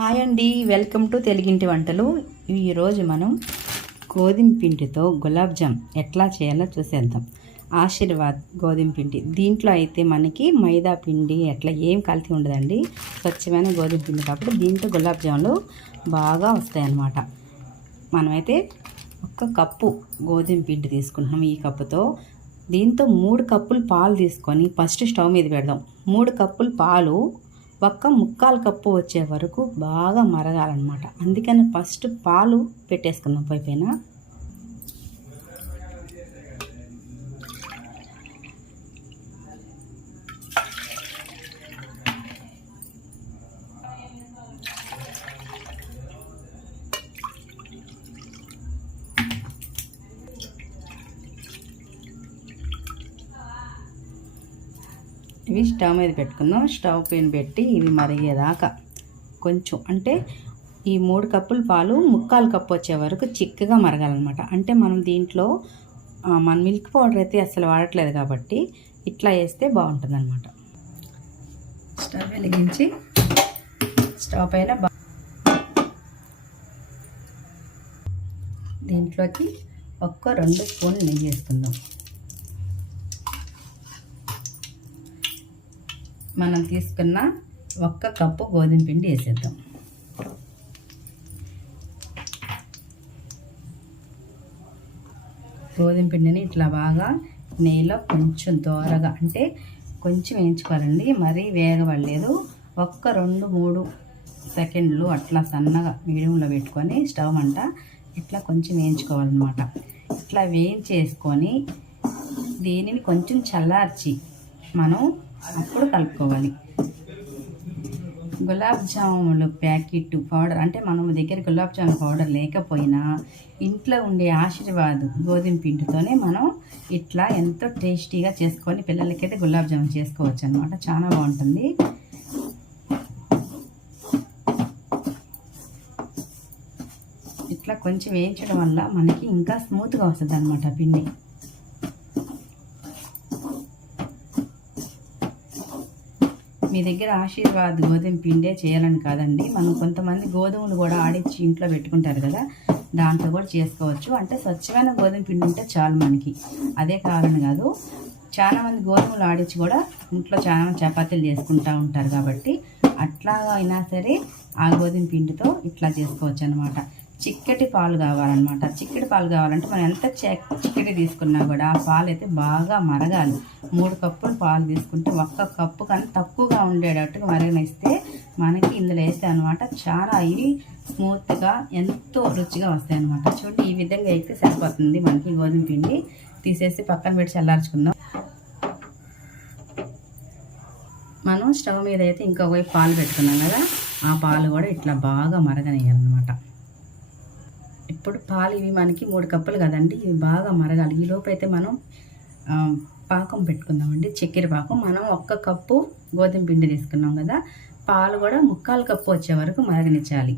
Hi అండి, welcome to తెలుగింటి వంటలు. ఈరోజు మనం గోధుమ పిండితో గులాబ్ జామ్ ఎట్లా చేయాలో చూసేద్దాం. ఆశీర్వాద్ గోధుమ పిండి. దీంట్లో అయితే మనకి మైదా పిండి ఎట్లా ఏం కల్తీ ఉండదండి. స్వచ్ఛమైన గోధుమ పిండి కాబట్టి దీంట్లో గులాబ్ జాములు బాగా వస్తాయన్నమాట. మనమైతే 1 కప్పు గోధుమ పిండి తీసుకుంటున్నాం. ఈ కప్పుతో దీంతో 3 కప్పులు పాలు తీసుకొని ఫస్ట్ స్టవ్ మీద పెడదాం. 3 కప్పులు పాలు 1/4 కప్పు వచ్చే వరకు బాగా మరగాలన్నమాట. అందుకని ఫస్ట్ పాలు పెట్టేసుకుందాం పొయ్యి పైన. ఇవి స్టవ్ మీద పెట్టుకుందాం. స్టవ్ పైన పెట్టి ఇవి మరిగేదాకా కొంచెం అంటే ఈ 3 కప్పుల పాలు 1/4 కప్పు వచ్చే వరకు చిక్కగా మరగాలన్నమాట. అంటే మనం దీంట్లో మన మిల్క్ పౌడర్ అయితే అసలు వాడట్లేదు కాబట్టి ఇట్లా వేస్తే బాగుంటుంది అనమాట. స్టవ్ వెలిగించి స్టవ్ పైన దీంట్లోకి 1-2 స్పూన్లు నెయ్యి వేసుకుందాం. మనం తీసుకున్న 1 కప్పు గోధుమ పిండి వేసేద్దాం. గోధుమ పిండిని ఇట్లా బాగా నెయ్యిలో కొంచెం దోరగా అంటే కొంచెం వేయించుకోవాలండి, మరీ వేగబడలేదు. 1-2-3 సెకండ్లు అట్లా సన్నగా మీడియంలో పెట్టుకొని స్టవ్ అంట ఇట్లా కొంచెం వేయించుకోవాలన్నమాట. ఇట్లా వేయించేసుకొని దీనిని కొంచెం చల్లార్చి మనం అప్పుడు కలుపుకోవాలి. గులాబ్ జాములు ప్యాకెట్ పౌడర్ అంటే మన దగ్గర గులాబ్ జామున్ పౌడర్ లేకపోయినా ఇంట్లో ఉండే ఆశీర్వాద్ గోధుమ పిండితోనే మనం ఇట్లా ఎంతో టేస్టీగా చేసుకొని పిల్లలకైతే గులాబ్ జామున్ చేసుకోవచ్చు అనమాట. చాలా బాగుంటుంది. ఇట్లా కొంచెం వేయించడం వల్ల మనకి ఇంకా స్మూత్గా వస్తుంది అనమాట పిండి. మీ దగ్గర ఆశీర్వాద్ గోధుమ పిండే చేయాలని కాదండి, మనం కొంతమంది గోధుమలు కూడా ఆడించి ఇంట్లో పెట్టుకుంటారు కదా, దాంతో కూడా చేసుకోవచ్చు. అంటే స్వచ్ఛమైన గోధుమ పిండి ఉంటే చాలు మనకి, అదే కావాలని కాదు. చాలామంది గోధుమలు ఆడించి కూడా ఇంట్లో చాలా చపాతీలు చేసుకుంటూ ఉంటారు కాబట్టి అట్లా అయినా సరే ఆ గోధుమ పిండితో ఇట్లా చేసుకోవచ్చు అనమాట. చిక్కటి పాలు కావాలన్నమాట. చిక్కటి పాలు కావాలంటే మనం ఎంత చిక్కటి తీసుకున్నా కూడా ఆ పాలు అయితే బాగా మరగాలి. 3 కప్పులు పాలు తీసుకుంటే 1 కప్పు కానీ తక్కువగా ఉండేటట్టుగా మరగనిస్తే మనకి ఇందులో వేస్తే అనమాట చాలా ఇవి స్మూత్గా ఎంతో రుచిగా వస్తాయి అనమాట. చూడండి, ఈ విధంగా అయితే సరిపోతుంది మనకి గోధుమ పిండి. తీసేసి పక్కన పెట్టి చల్లార్చుకుందాం. మనం స్టవ్ మీద అయితే ఇంకొక వైపు పాలు పెట్టుకున్నాం కదా, ఆ పాలు కూడా ఇట్లా బాగా మరగనేయాలన్నమాట. ఇప్పుడు పాలు ఇవి మనకి 3 కప్పులు కదండి, ఇవి బాగా మరగాలి. ఈ లోపు అయితే మనం పాకం పెట్టుకుందామండి, చక్కెర పాకం. మనం 1 కప్పు గోధుమ పిండి తీసుకున్నాం కదా, పాలు కూడా 1/4 కప్పు వచ్చే వరకు మరగనిచ్చాలి.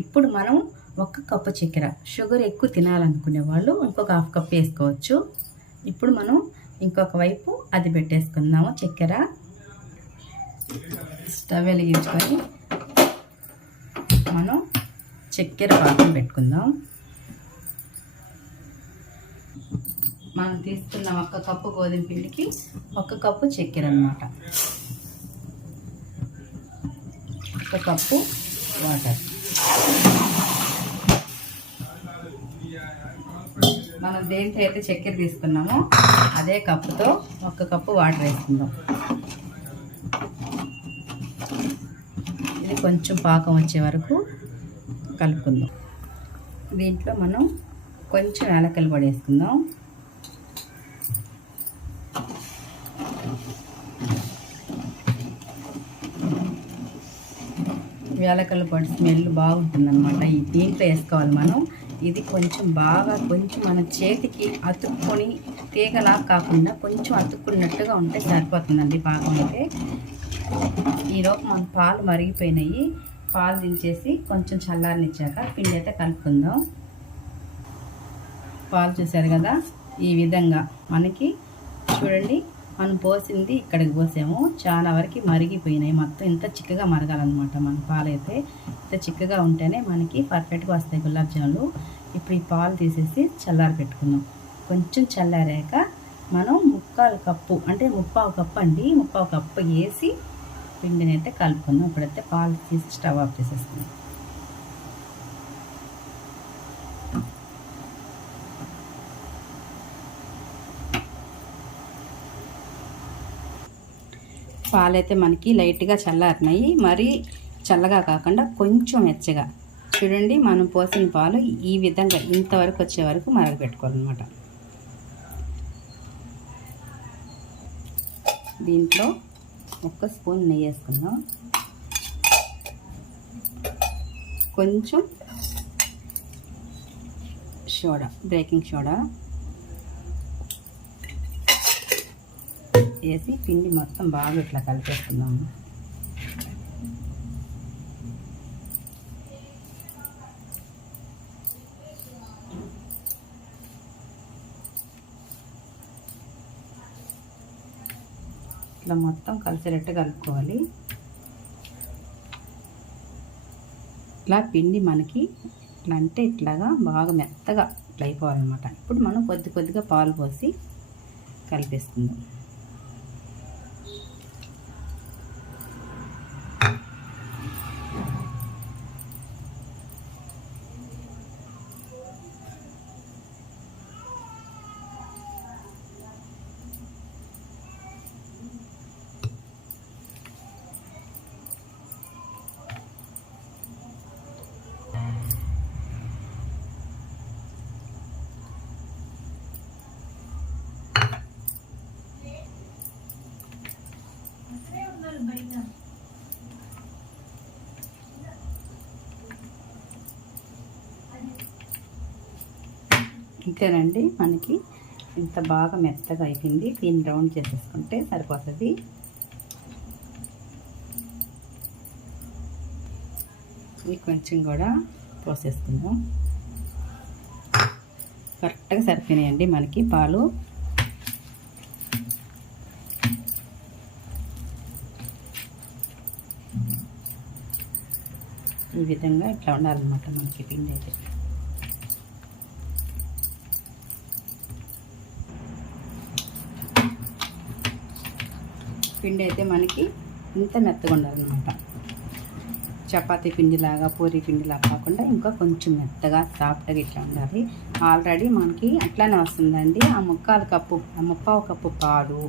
ఇప్పుడు మనం 1 కప్పు చక్కెర, షుగర్ ఎక్కువ తినాలనుకునే వాళ్ళు ఇంకొక 1/2 కప్పు వేసుకోవచ్చు. ఇప్పుడు మనం ఇంకొక వైపు అది పెట్టేసుకుందాము చక్కెర. స్టవ్ వెలిగించుకొని మనం చక్కెర పాకం పెట్టుకుందాం. మనం తీసుకున్న 1 కప్పు గోధుమ పిండికి 1 కప్పు చక్కెర అన్నమాట. 1 కప్పు వాటర్. మనం దేంతో అయితే చక్కెర తీసుకున్నామో అదే కప్పుతో 1 కప్పు వాటర్ వేసుకుందాం. ఇది కొంచెం పాకం వచ్చే వరకు కలుపుకుందాం. దీంట్లో మనం కొంచెం యాలకుల పొడి వేసుకుందాం. యాలకుల పొడి స్మెల్ బాగుంటుందన్నమాట. ఈ దీంట్లో వేసుకోవాలి మనం. ఇది కొంచెం బాగా కొంచెం మన చేతికి అతుక్కొని తీగలా కాకుండా కొంచెం అతుక్కున్నట్టుగా ఉంటే సరిపోతుందండి పాకం అయితే. ఈలోపు మన పాలు మరిగిపోయినాయి. పాలు దించేసి కొంచెం చల్లారనిచ్చాక పిండి అయితే కలుపుకుందాం. పాలు చూసారు కదా, ఈ విధంగా మనకి చూడండి మనం పోసింది ఇక్కడికి పోసాము, చాలా వరకు మరిగిపోయినాయి. మొత్తం ఇంత చిక్కగా మరగాలన్నమాట మన పాలైతే. ఇంత చిక్కగా ఉంటేనే మనకి పర్ఫెక్ట్గా వస్తాయి గులాబ్ జాములు. ఇప్పుడు ఈ పాలు తీసేసి చల్లారి పెట్టుకుందాం. కొంచెం చల్లారాక మనం 1/4 కప్పు అంటే 3/4 కప్పు అండి, 3/4 కప్పు వేసి పిండిని అయితే కలుపుకుందాం. ఇప్పుడైతే పాలు తీసి స్టవ్ ఆఫ్ చేసేసుకుందాం. పాలైతే మనకి లైట్గా చల్లారినాయి, మరీ చల్లగా కాకుండా కొంచెం వెచ్చగా. చూడండి, మనం పోసిన పాలు ఈ విధంగా ఇంతవరకు వచ్చే వరకు మరగపెట్టుకోవాలన్నమాట. దీంట్లో 1 స్పూన్ నెయ్యి వేసుకుందాం, కొంచెం సోడా, బేకింగ్ సోడా వేసి పిండి మొత్తం బాగా ఇట్లా కలిపేసుకుందాము. ఇట్లా మొత్తం కలిసేటట్టు కలుపుకోవాలి. ఇట్లా పిండి మనకి ఇట్లా అంటే ఇట్లాగా బాగా మెత్తగా ఇట్లా అయిపోవాలన్నమాట. ఇప్పుడు మనం కొద్ది కొద్దిగా పాలు పోసి కలిపేసుకుందాం. ఇంతేనండి, మనకి ఇంత బాగా మెత్తగా అయిపోయింది. దీన్ని రౌండ్ చేసేసుకుంటే సరిపోతుంది. ఇది కొంచెం కూడా పోసేసుకుందాం. కరెక్ట్గా సరిపోయినాయండి మనకి పాలు. ఈ విధంగా ఇట్లా ఉండాలన్నమాట మనకి పిండి అయితే. పిండి అయితే మనకి ఇంత మెత్తగా ఉండాలన్నమాట. చపాతీ పిండిలాగా, పూరీ పిండిలాగా కాకుండా ఇంకా కొంచెం మెత్తగా సాఫ్ట్గా ఇట్లా ఉండాలి. ఆల్రెడీ మనకి అట్లానే వస్తుందండి. ఆ 3/4 కప్పు పాలు,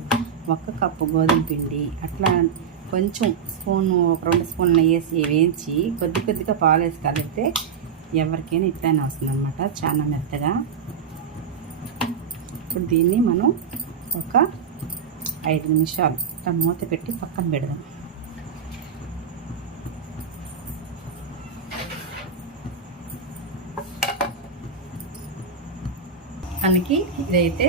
1 కప్పు గోధుమ పిండి, అట్లా కొంచెం స్పూను 2 స్పూన్లు వేసి వేయించి కొద్దిగా పాలు వేసి కలిపితే ఎవరికైనా ఇట్లానే వస్తుందన్నమాట, చాలా మెత్తగా. ఇప్పుడు దీన్ని మనం ఒక 5 నిమిషాలు ఇట్లా మూత పెట్టి పక్కన పెడదాం. మనకి ఇదైతే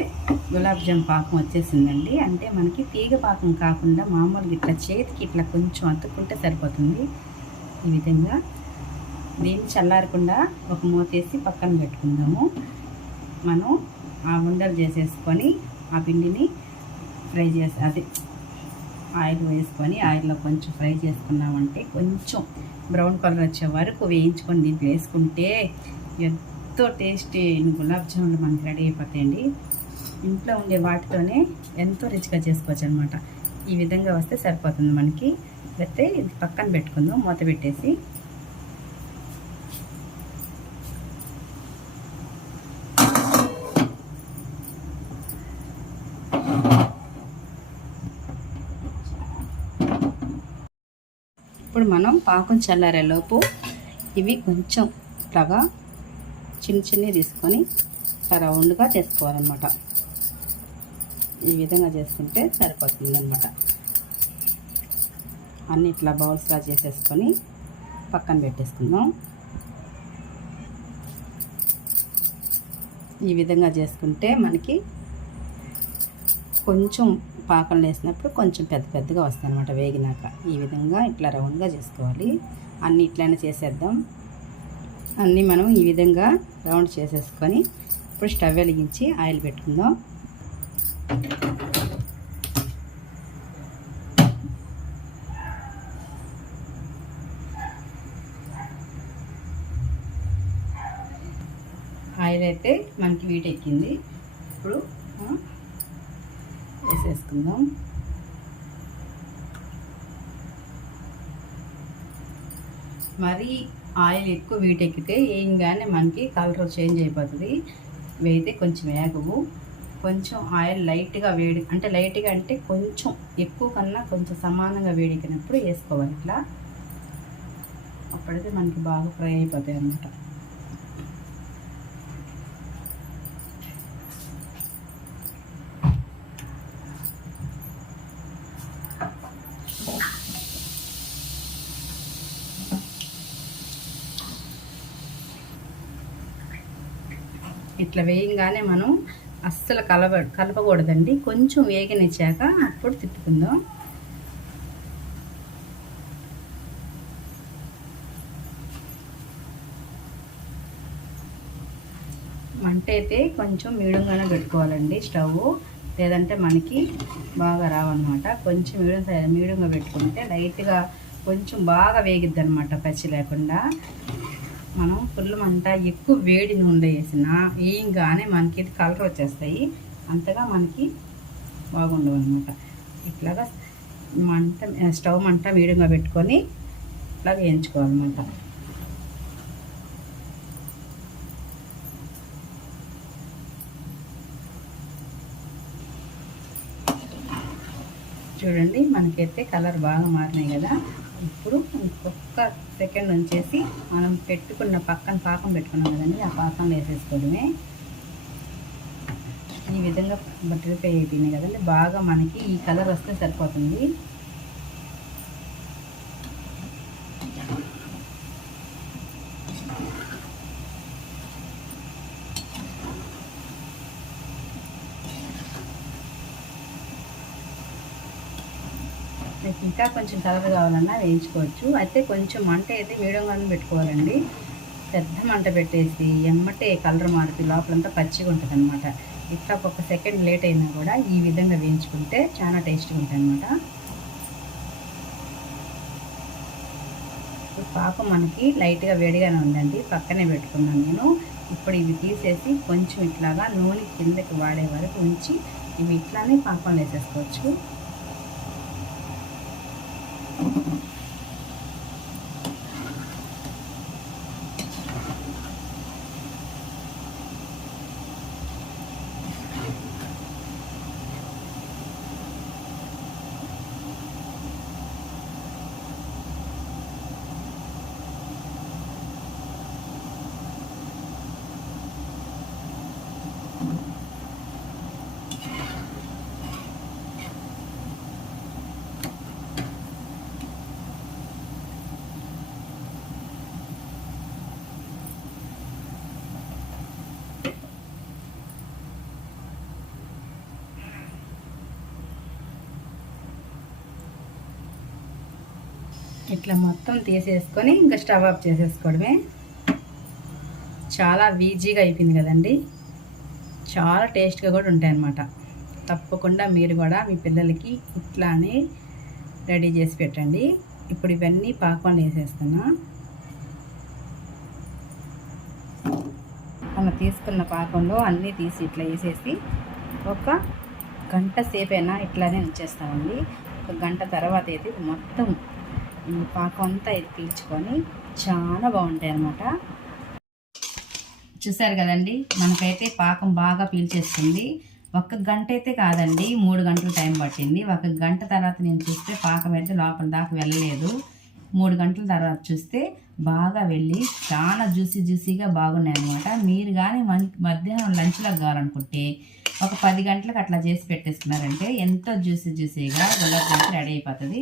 గులాబ్ జామ్ పాకం వచ్చేసిందండి. అంటే మనకి తీగ పాకం కాకుండా మామూలుగా ఇట్లా చేతికి ఇట్లా కొంచెం అతుక్కుంటే సరిపోతుంది. ఈ విధంగా దీన్ని చల్లారకుండా ఒక మూతేసి పక్కన పెట్టుకుందాము. మనం ఆ ఉండలు చేసేసుకొని ఆ పిండిని ఫ్రై చేసి అది ఆయిల్ వేసుకొని ఆయిల్లో కొంచెం ఫ్రై చేసుకున్నామంటే కొంచెం బ్రౌన్ కలర్ వచ్చే వరకు వేయించుకొని దీంట్లో వేసుకుంటే ఎంతో టేస్టీ గులాబ్ జాములు మనకి రెడీ అయిపోతాయండి. ఇంట్లో ఉండే వాటితోనే ఎంతో రుచిగా చేసుకోవచ్చు అనమాట. ఈ విధంగా వస్తే సరిపోతుంది మనకి. అయితే ఇది పక్కన పెట్టుకుందాం మూత పెట్టేసి. ఇప్పుడు మనం పాకం చల్లారేలోపు ఇవి కొంచెం ఇట్లాగా చిన్నవి తీసుకొని రౌండ్గా చేసుకోవాలన్నమాట. ఈ విధంగా చేసుకుంటే సరిపోతుంది అన్నమాట. అన్నీ ఇట్లా బౌల్స్లా చేసేసుకొని పక్కన పెట్టేసుకుందాం. ఈ విధంగా చేసుకుంటే మనకి కొంచెం పాకంలో వేసినప్పుడు కొంచెం పెద్దగా వస్తాయి అన్నమాట వేగినాక. ఈ విధంగా ఇట్లా రౌండ్గా చేసుకోవాలి. అన్నీ ఇట్లానే చేసేద్దాం. అన్నీ మనం ఈ విధంగా రౌండ్ చేసేసుకొని ఇప్పుడు స్టవ్ వెలిగించి ఆయిల్ పెట్టుకుందాం. ఆయిల్ అయితే మనకి వీటెక్కింది. ఇప్పుడు వేసేసుకుందాం. మరి ఆయిల్ ఎక్కువ వీటెక్కితే ఏంగానే మనకి కలర్ చేంజ్ అయిపోతుంది. ఇవైతే కొంచెం వేగవు. కొంచెం ఆయిల్ లైట్గా వేడి అంటే లైట్గా అంటే కొంచెం ఎక్కువ కన్నా కొంచెం సమానంగా వేడెక్కినప్పుడు వేసుకోవాలి ఇట్లా. అప్పుడైతే మనకి బాగా ఫ్రై అయిపోతాయి అన్నమాట. ఇట్లా వేయంగానే మనం అస్సలు కలపకూడదండి. కొంచెం వేగనిచ్చాక అప్పుడు తిప్పుకుందాం. మంట అయితే కొంచెం మీడియంగానే పెట్టుకోవాలండి స్టవ్, లేదంటే మనకి బాగా రావన్నమాట. కొంచెం మీడియంగా పెట్టుకుంటే లైట్గా కొంచెం బాగా వేగిద్ది అనమాట, పచ్చి లేకుండా. మనం ఫుల్ మంట ఎక్కువ వేడి నూనెలో వేయంగానే మనకి కలర్ వచ్చేస్తాయి, అంతగా మనకి బాగుండవు అనమాట. ఇట్లాగా స్టవ్ మంట మీడియంగా పెట్టుకొని ఇట్లాగా వేయించుకోవాలన్నమాట. చూడండి మనకైతే కలర్ బాగా మారినాయి కదా. ఇప్పుడు ఇంకొక సెకండ్ ఉంచేసి మనం పెట్టుకున్న పక్కన పాకం పెట్టుకున్నాం కదండి, ఆ పాకం వేసేసుకోవడమే. ఈ విధంగా బట్టలపై అయిపోయినాయి కదండి. బాగా మనకి ఈ కలర్ వస్తే సరిపోతుంది. మీకు ఇంకా కొంచెం కలర్ కావాలన్నా వేయించుకోవచ్చు. అయితే కొంచెం మంట అయితే మీడియంగానే పెట్టుకోవాలండి. పెద్ద మంట పెట్టేసి ఎమ్మటే కలర్ మారుతుంది, లోపలంతా పచ్చిగా ఉంటుంది అనమాట. ఇట్లా ఒక సెకండ్ లేట్ అయినా కూడా ఈ విధంగా వేయించుకుంటే చాలా టేస్ట్గా ఉంటుంది అనమాట. పాకం మనకి లైట్గా వేడిగానే ఉందండి, పక్కనే పెట్టుకున్నాను నేను. ఇప్పుడు ఇవి తీసేసి కొంచెం ఇట్లాగా నూనె కిందకి వాడే వరకు ఉంచి ఇవి ఇట్లానే పాకం వేసేసుకోవచ్చు. ఇట్లా మొత్తం తీసేసుకొని ఇంకా స్టవ్ ఆఫ్ చేసేసుకోవడమే. చాలా ఈజీగా అయిపోయింది కదండి, చాలా టేస్ట్గా కూడా ఉంటాయి అన్నమాట. తప్పకుండా మీరు కూడా మీ పిల్లలకి ఇట్లానే రెడీ చేసి పెట్టండి. ఇప్పుడు ఇవన్నీ పాకంలో వేసేస్తున్నా. మనం తీసుకున్న పాకంలో అన్నీ తీసి ఇట్లా వేసేసి ఒక గంట సేపైనా ఇట్లానే ఉంచేస్తామండి. ఒక గంట తర్వాత అయితే మొత్తం ఈ పాకం అంతా ఇది పీల్చుకొని చాలా బాగుంటాయి అన్నమాట. చూసారు కదండి, మనకైతే పాకం బాగా పీల్చేస్తుంది. 1 గంట అయితే కాదండి, 3 గంటలు టైం పట్టింది. 1 గంట తర్వాత నేను చూస్తే పాకం అయితే లోపల దాకా వెళ్ళలేదు. 3 గంటల తర్వాత చూస్తే బాగా వెళ్ళి చాలా జ్యూసీగా బాగున్నాయి అన్నమాట. మీరు కానీ మధ్యాహ్నం లంచ్లో కావాలనుకుంటే ఒక 10 గంటలకు అట్లా చేసి పెట్టేసుకున్నారంటే ఎంతో జ్యూసీగా గులాబ్ జామ్ రెడీ అయిపోతుంది.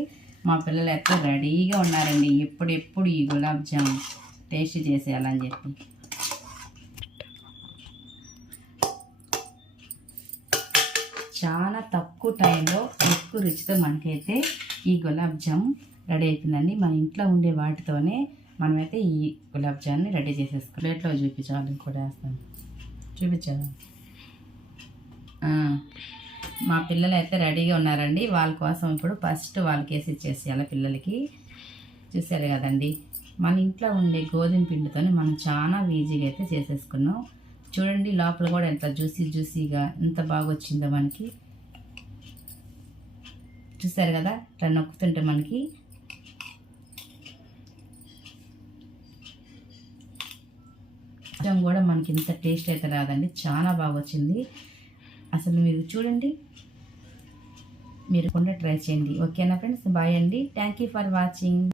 మా పిల్లలు అయితే రెడీగా ఉన్నారండి, ఎప్పుడెప్పుడు ఈ గులాబ్ జామ్ టేస్ట్ చేసేయాలని చెప్పి. చాలా తక్కువ టైంలో ఎక్కువ రుచితో మనకైతే ఈ గులాబ్ జామ్ రెడీ అవుతుందండి. మన ఇంట్లో ఉండే వాటితోనే మనమైతే ఈ గులాబ్ జామ్ని రెడీ చేసేసుకో. ప్లేట్లో చూపించాలి కూడా వేస్తాను, చూపించాలి. మా పిల్లలు అయితే రెడీగా ఉన్నారండి. వాళ్ళ కోసం ఇప్పుడు ఫస్ట్ వాళ్ళకి వేసి ఇచ్చేసేయాలి పిల్లలకి. చూసారు కదండి, మన ఇంట్లో ఉండే గోధుమ పిండితోనే మనం చాలా ఈజీగా అయితే చేసేసుకున్నాం. చూడండి లోపల కూడా ఎంత జ్యూసీగా ఎంత బాగా వచ్చిందో మనకి. చూసారు కదా ఇట్లా నొక్కుతుంటే మనకి కొంచెం కూడా మనకి ఇంత టేస్ట్ అయితే రాదండి, చాలా బాగా వచ్చింది. అసలు మీరు చూడండి, మీరు కూడా ట్రై చేయండి. ఓకేనా ఫ్రెండ్స్, బాయ్ అండి. Thank you for watching.